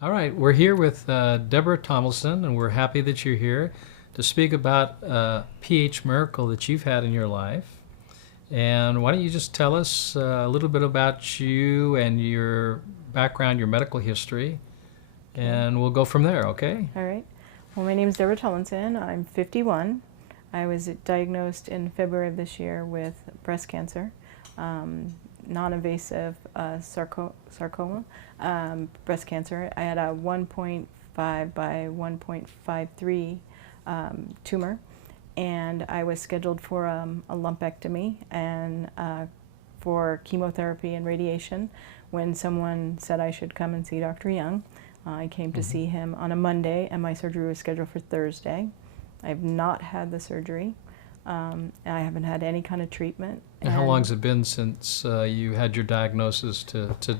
All right, we're here with Deborah Tumlinson, and we're happy that you're here to speak about a pH miracle that you've had in your life. And why don't you just tell us a little bit about you and your background, your medical history, and we'll go from there, okay? All right. Well, my name is Deborah Tumlinson. I'm 51. I was diagnosed in February of this year with breast cancer, non-invasive sarcoma, breast cancer. I had a 1.5 by 1.53 tumor, and I was scheduled for a lumpectomy and for chemotherapy and radiation. When someone said I should come and see Dr. Young, I came to see him on a Monday, and my surgery was scheduled for Thursday. I've not had the surgery. I haven't had any kind of treatment. And how long has it been since you had your diagnosis to the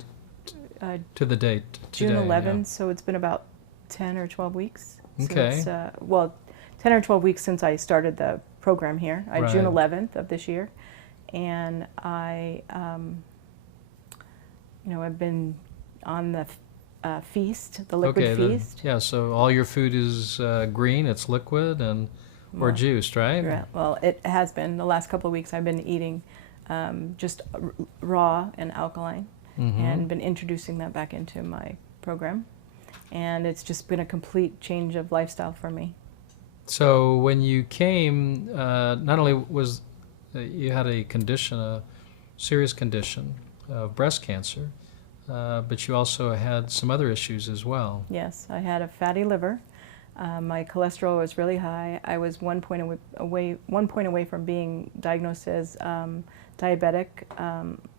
date today? June 11th, Yeah. so it's been about 10 or 12 weeks. Okay. So it's, well, 10 or 12 weeks since I started the program here, June Right. 11th of this year. And I, I've been on the feast, the liquid feast. Yeah, so all your food is green, it's liquid, and or Well, juiced, right? Yeah, well, it has been. The last couple of weeks I've been eating just raw and alkaline, and been introducing that back into my program. And it's just been a complete change of lifestyle for me. So when you came, not only was you had a condition, a serious condition of breast cancer, but you also had some other issues as well. Yes, I had a fatty liver. My cholesterol was really high. I was 1 point away from being diagnosed as diabetic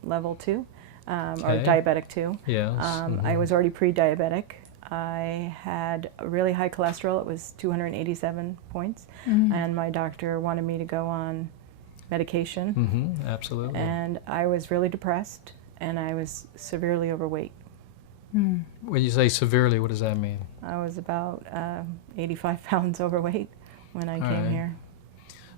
level 2, or Okay. diabetic 2. Yes. I was already pre-diabetic. I had a really high cholesterol. It was 287 points, and my doctor wanted me to go on medication. Absolutely. And I was really depressed, and I was severely overweight. When you say severely, what does that mean? I was about 85 pounds overweight when I came right. here.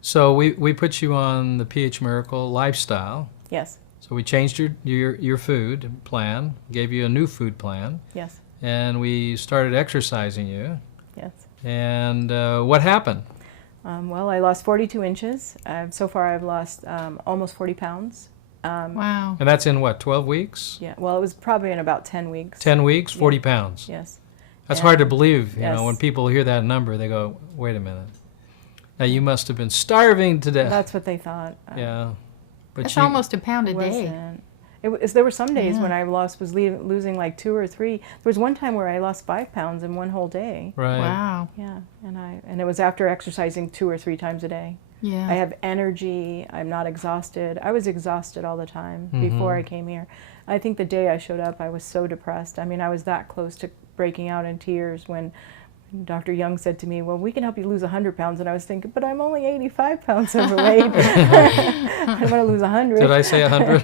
So we put you on the pH Miracle lifestyle. Yes, So we changed your food plan, gave you a new food plan, yes, and we started exercising you. yes. And what happened? Well, I lost 42 inches. So far I've lost almost 40 pounds. Wow. And that's in what, 12 weeks? Yeah, well, it was probably in about 10 weeks. 10 weeks, 40 pounds. Yes. That's hard to And- believe, you know, yes. when people hear that number, they go, wait a minute. Now you must have been starving to death. That's what they thought. Yeah. But That's you, almost a pound a day. Wasn't. There were some days Yeah. when I was losing like 2 or 3. There was one time where I lost 5 pounds in one whole day. right. Wow. Yeah, and it was after exercising 2 or 3 times a day. Yeah. I have energy. I'm not exhausted. I was exhausted all the time before I came here. I think the day I showed up, I was so depressed. I mean, I was that close to breaking out in tears when Dr. Young said to me, well, we can help you lose 100 pounds. And I was thinking, but I'm only 85 pounds overweight. I want to lose 100. Did I say 100?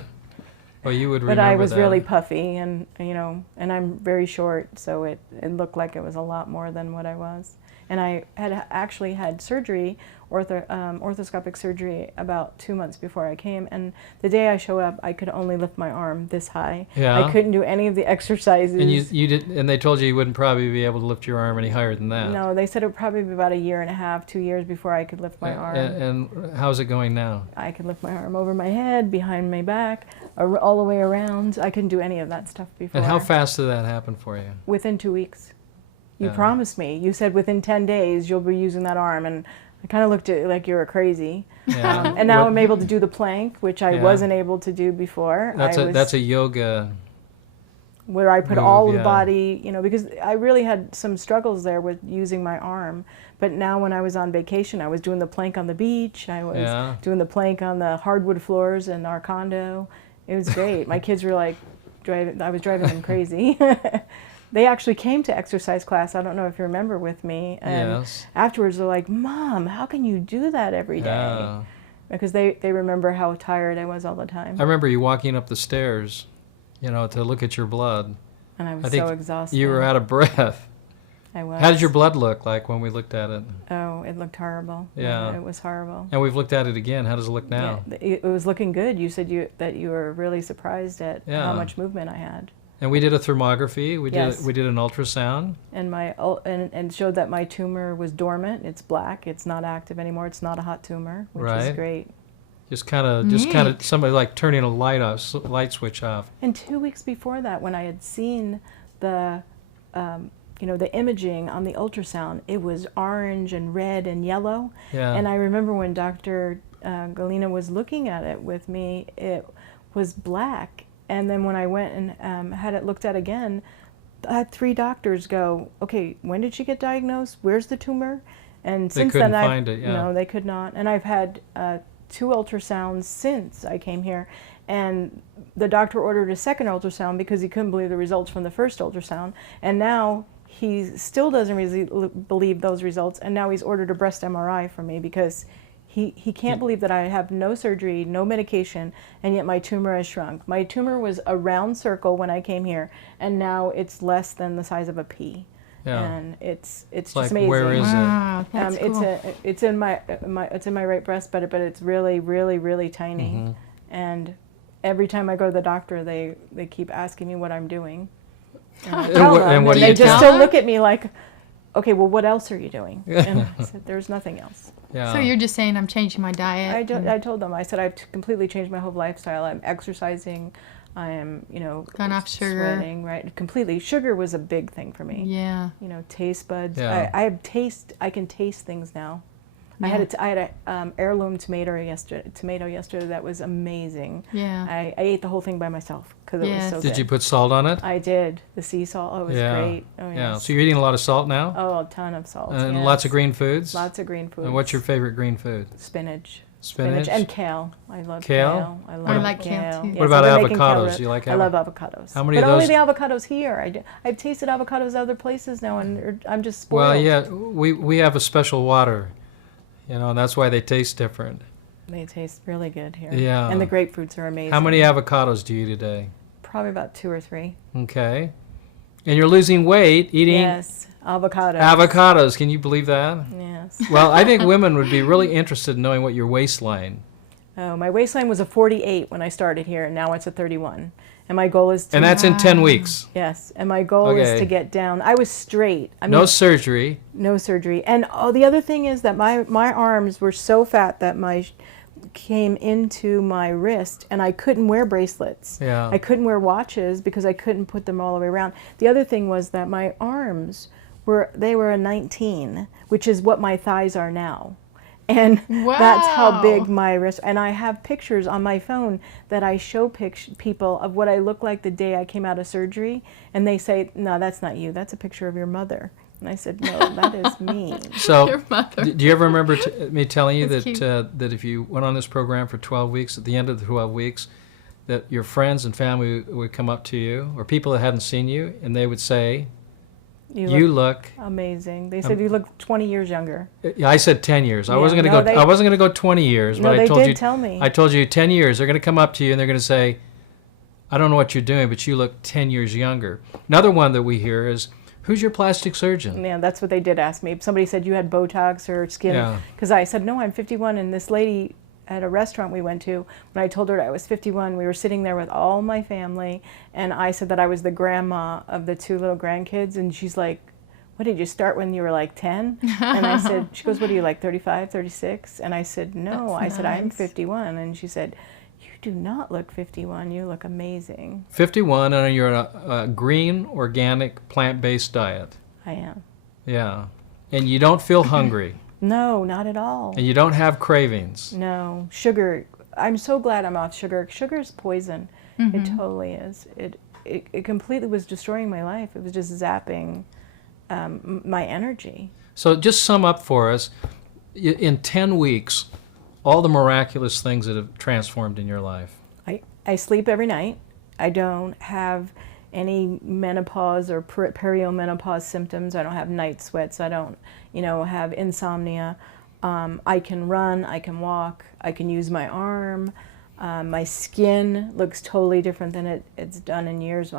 Well, you would remember But I was that. really puffy, and and I'm very short, so it looked like it was a lot more than what I was. And I had actually had surgery, orthoscopic surgery, about 2 months before I came. And the day I showed up, I could only lift my arm this high. Yeah. I couldn't do any of the exercises. And you did, and they told you wouldn't probably be able to lift your arm any higher than that. No, they said it would probably be about 1.5 years, 2 years before I could lift my arm. And how's it going now? I could lift my arm over my head, behind my back, all the way around. I couldn't do any of that stuff before. And how fast did that happen for you? Within 2 weeks. You Yeah. promised me. You said within 10 days you'll be using that arm, and I kind of looked at it like you were crazy. Yeah. And now What- I'm able to do the plank, which I Yeah. wasn't able to do before. That's a yoga. where I put move, all the yeah. body, because I really had some struggles there with using my arm. But now when I was on vacation, I was doing the plank on the beach. I was Yeah. doing the plank on the hardwood floors in our condo. It was great. My kids were like, I was driving them crazy. They actually came to exercise class, I don't know if you remember, with me. And Yes. afterwards they're like, Mom, how can you do that every day? Yeah. Because they remember how tired I was all the time. I remember you walking up the stairs, to look at your blood. And I was I think so exhausted. you were out of breath. I was. How did your blood look like when we looked at it? Oh, it looked horrible. Yeah. It was horrible. And we've looked at it again. How does it look now? Yeah, it was looking good. You said that you were really surprised at Yeah. how much movement I had. And we did a thermography. Yes. We did an ultrasound. And showed that my tumor was dormant. It's black. It's not active anymore. It's not a hot tumor, which is Right. great. Just kind of somebody like turning a light switch off. And 2 weeks before that, when I had seen the the imaging on the ultrasound, it was orange and red and yellow. Yeah. And I remember when Dr. Galina was looking at it with me, it was black. And then when I went and had it looked at again, I had 3 doctors go, okay, when did she get diagnosed? Where's the tumor? And They since couldn't then, find it, yeah. no, they could not. And I've had 2 ultrasounds since I came here. And the doctor ordered a second ultrasound because he couldn't believe the results from the first ultrasound. And now he still doesn't believe those results. And now he's ordered a breast MRI for me because he can't believe that I have no surgery, no medication, and yet my tumor has shrunk. My tumor was a round circle when I came here, and now it's less than the size of a pea. Yeah. And it's just Like, amazing. where is Wow, that's cool. It's in my right breast, but it's really, really, really tiny. Mm-hmm. And every time I go to the doctor, they keep asking me what I'm doing. And I And tell what- them, and what and do they you just tell still them? look at me like, okay, well, what else are you doing? And I said, there's nothing else. Yeah. So you're just saying I'm changing my diet. I told them, I said, I've completely changed my whole lifestyle. I'm exercising. I am, Gone off sugar. sweating, right? Completely. Sugar was a big thing for me. Yeah. Taste buds. Yeah. I can taste things now. I Yeah. had a heirloom tomato yesterday that was amazing. Yeah. I ate the whole thing by myself because it was Yes. so Did good. you put salt on it? I did. The sea salt. Oh, it was Yeah. great. Oh, Yeah. yes. So you're eating a lot of salt now? Oh, a ton of salt. And yes. lots of green foods? Lots of green foods. And what's your favorite green food? Spinach. Spinach? And kale. I love Kale? kale. I love I like kale, too. Yes, What about I've been making kale avocados? wrap. You like I love avocados. How many but of only those- the avocados here. I've tasted avocados other places now, and I'm just spoiled. Well, yeah, we have a special water, and that's why they taste different. They taste really good here. Yeah. And the grapefruits are amazing. How many avocados do you eat a day? Probably about 2 or 3. Okay. And you're losing weight eating Yes, avocados. avocados. Can you believe that? Yes. Well, I think women would be really interested in knowing what your waistline. Oh, my waistline was a 48 when I started here, and now it's a 31. And my goal is to... And that's in 10 weeks. Yes, and my goal is Okay. to get down. I was straight. I mean, No surgery. no surgery. And the other thing is that my arms were so fat that came into my wrist, and I couldn't wear bracelets. Yeah. I couldn't wear watches because I couldn't put them all the way around. The other thing was that my arms were a 19, which is what my thighs are now. And that's how Wow. big my wrist. And I have pictures on my phone that I show people of what I look like the day I came out of surgery, and they say, "No, that's not you. That's a picture of your mother." And I said, "No, that is me." So, Your mother. do you ever remember me telling you That's that if you went on this program for 12 weeks, at the end of the 12 weeks, that your friends and family would come up to you, or people that hadn't seen you, and they would say, "You look." amazing. They said you look 20 years younger. I said 10 years. I Yeah, wasn't going no, to go. they- I wasn't going to go 20 years. No, but I they told did you. tell me. I told you 10 years. They're going to come up to you and they're going to say, "I don't know what you're doing, but you look 10 years younger." Another one that we hear is, "Who's your plastic surgeon?" Yeah, that's what they did ask me. Somebody said you had Botox or skin. Yeah. Because I said, no, I'm 51. And this lady at a restaurant we went to, when I told her I was 51, we were sitting there with all my family. And I said that I was the grandma of the 2 little grandkids. And she's like, "What, did you start when you were like 10? And I said, she goes, "What are you, like 35, 36? And I said, "No." That's I said, "I'm nice. 51. And she said, "You do not look 51. You look amazing." 51, and you're on a green, organic, plant-based diet. I am. Yeah. And you don't feel hungry. No, not at all. And you don't have cravings. No, sugar. I'm so glad I'm off sugar. Sugar is poison. It totally is. It completely was destroying my life. It was just zapping my energy. So just sum up for us, in 10 weeks, all the miraculous things that have transformed in your life. I sleep every night. I don't have any menopause or perimenopause symptoms. I don't have night sweats. I don't, have insomnia. I can run. I can walk. I can use my arm. My skin looks totally different than it's done in years.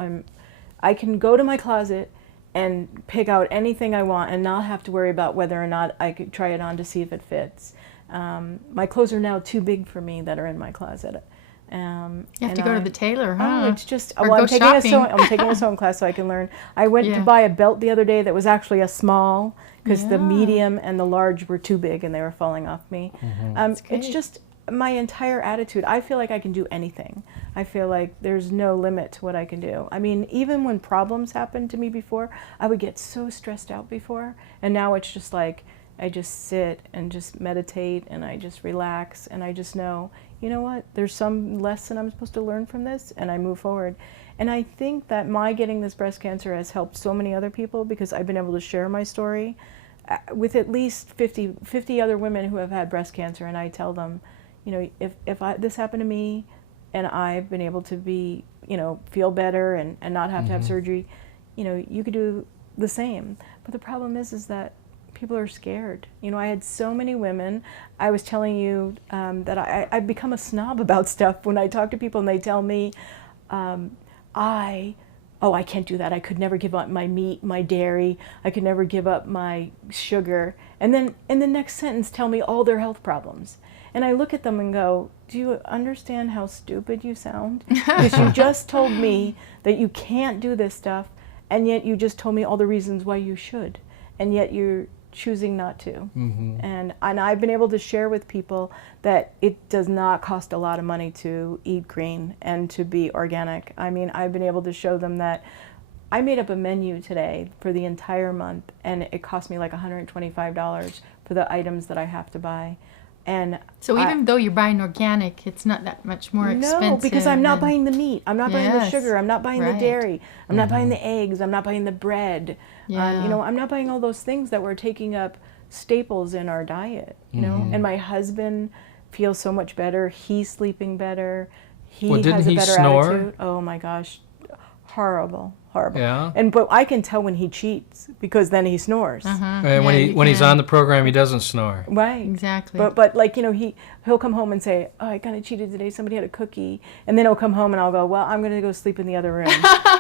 I can go to my closet and pick out anything I want and not have to worry about whether or not I could try it on to see if it fits. My clothes are now too big for me that are in my closet. You have to go to the tailor, huh? Oh, it's just, Or well, go shopping. I'm taking a sewing class so I can learn. I went to buy a belt the other day that was actually a small, because the medium and the large were too big and they were falling off me. It's just my entire attitude. I feel like I can do anything. I feel like there's no limit to what I can do. I mean, even when problems happened to me before, I would get so stressed out before, and now it's just like, I just sit and just meditate and I just relax and I just know, you know what, there's some lesson I'm supposed to learn from this, and I move forward. And I think that my getting this breast cancer has helped so many other people, because I've been able to share my story with at least 50 other women who have had breast cancer, and I tell them, you know, if this happened to me and I've been able to be, you know, feel better and not have to have surgery, you know, you could do the same. But the problem is that people are scared. You know, I had so many women. I was telling you that I've become a snob about stuff when I talk to people and they tell me, I can't do that. I could never give up my meat, my dairy. I could never give up my sugar. And then in the next sentence tell me all their health problems. And I look at them and go, do you understand how stupid you sound? Because you just told me that you can't do this stuff, and yet you just told me all the reasons why you should. And yet you're choosing not to. And I've been able to share with people that it does not cost a lot of money to eat green and to be organic. I mean, I've been able to show them that I made up a menu today for the entire month, and it cost me like $125 for the items that I have to buy. And so even though you're buying organic, it's not that much more expensive. No, because I'm not buying the meat. I'm not buying the sugar. I'm not buying the dairy. I'm not buying the eggs. I'm not buying the bread. You know, I'm not buying all those things that were taking up staples in our diet. You know, and my husband feels so much better. He's sleeping better. He has a better attitude. Oh my gosh, horrible. Yeah. But I can tell when he cheats, because then he snores. And when he's on the program, he doesn't snore. Right. Exactly. But like, you know, he'll come home and say, oh, I kind of cheated today. Somebody had a cookie. And then he'll come home and I'll go, well, I'm going to go sleep in the other room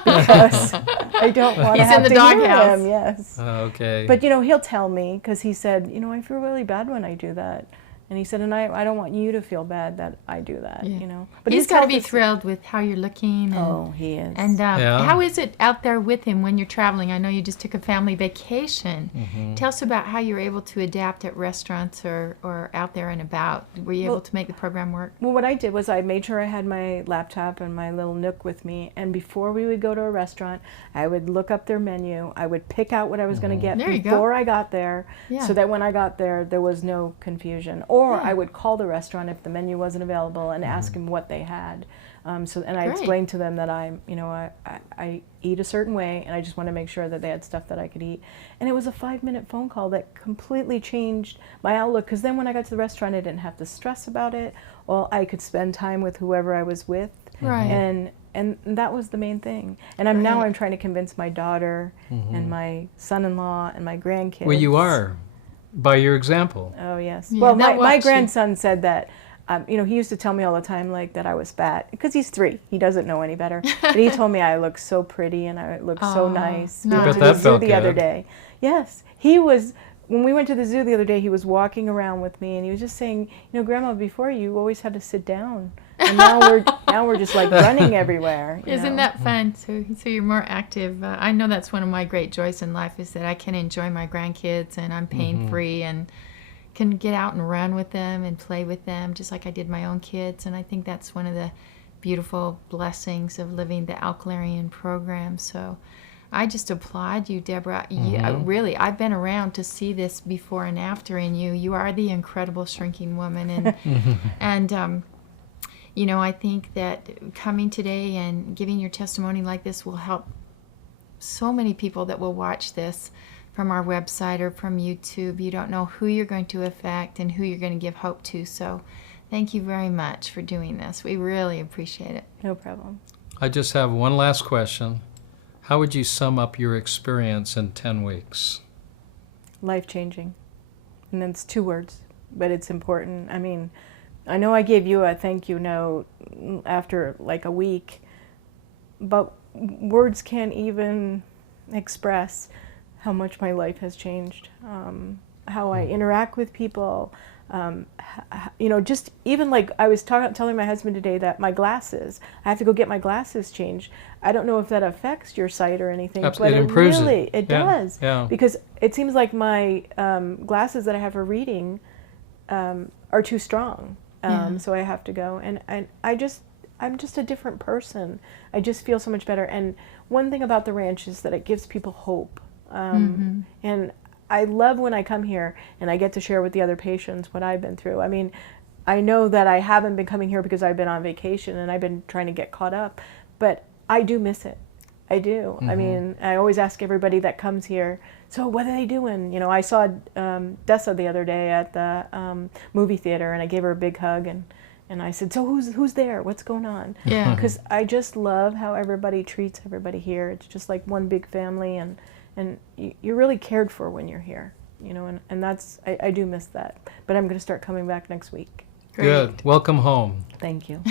because I don't want to have to hear him. Yes. Okay. But, you know, he'll tell me, because he said, you know, I feel really bad when I do that. And he said, and I don't want you to feel bad that I do that, you know. But he's got to be thrilled with how you're looking. And, he is. And how is it out there with him when you're traveling? I know you just took a family vacation. Tell us about how you're able to adapt at restaurants or out there and about. Were you able to make the program work? Well, what I did was I made sure I had my laptop and my little nook with me. And before we would go to a restaurant, I would look up their menu. I would pick out what I was going to get before I got there, so that when I got there, there was no confusion. Or I would call the restaurant if the menu wasn't available and ask them what they had. I explained to them that I eat a certain way, and I just want to make sure that they had stuff that I could eat. And it was a 5-minute phone call that completely changed my outlook, because then when I got to the restaurant, I didn't have to stress about it. Well, I could spend time with whoever I was with. And that was the main thing. And now I'm trying to convince my daughter and my son-in-law and my grandkids. Well, you are. By your example. Oh, yes. Yeah, well, my grandson said that, you know, he used to tell me all the time, like, that I was fat. Because he's 3. He doesn't know any better. But he told me I look so pretty and I look so nice. We went to the zoo the other day. Yes. When we went to the zoo the other day, he was walking around with me and he was just saying, you know, Grandma, before you always had to sit down. And now we're just like running everywhere. Isn't that fun? So you're more active. I know that's one of my great joys in life, is that I can enjoy my grandkids and I'm pain-free and can get out and run with them and play with them just like I did my own kids. And I think that's one of the beautiful blessings of living the Alkalarian program. So I just applaud you, Deborah. Really, I've been around to see this before and after in you. You are the incredible shrinking woman. And you know, I think that coming today and giving your testimony like this will help so many people that will watch this from our website or from YouTube. You don't know who you're going to affect and who you're going to give hope to. So thank you very much for doing this. We really appreciate it. No problem. I just have one last question. How would you sum up your experience in 10 weeks? Life-changing. And that's 2 words, but it's important. I mean, I know I gave you a thank you note after like a week, but words can't even express how much my life has changed. How I interact with people, Just even like I was telling my husband today that my glasses, I have to go get my glasses changed. I don't know if that affects your sight or anything, but it improves really, it Yeah, does. yeah. Because it seems like my glasses that I have for reading are too strong. So I have to go. And I'm just a different person. I just feel so much better. And one thing about the ranch is that it gives people hope. And I love when I come here and I get to share with the other patients what I've been through. I mean, I know that I haven't been coming here because I've been on vacation and I've been trying to get caught up, but I do miss it. I do. I mean, I always ask everybody that comes here, so what are they doing? You know, I saw Dessa the other day at the movie theater, and I gave her a big hug, and I said, so who's there? What's going on? Yeah. Because I just love how everybody treats everybody here. It's just like one big family, and you're really cared for when you're here. You know, and that's, I do miss that. But I'm going to start coming back next week. Great. Good. Welcome home. Thank you.